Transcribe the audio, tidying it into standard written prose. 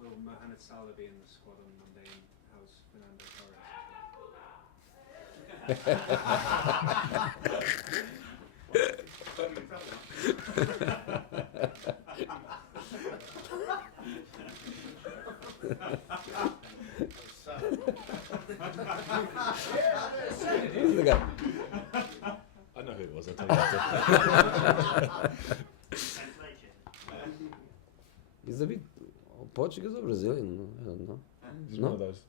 will Mohamed Salah be in the squad on Monday, and how's Fernando Torres? Who's the guy? I know who it was. I'll tell you after. He's a bit Portuguese or Brazilian? I don't know. He's No? one of those.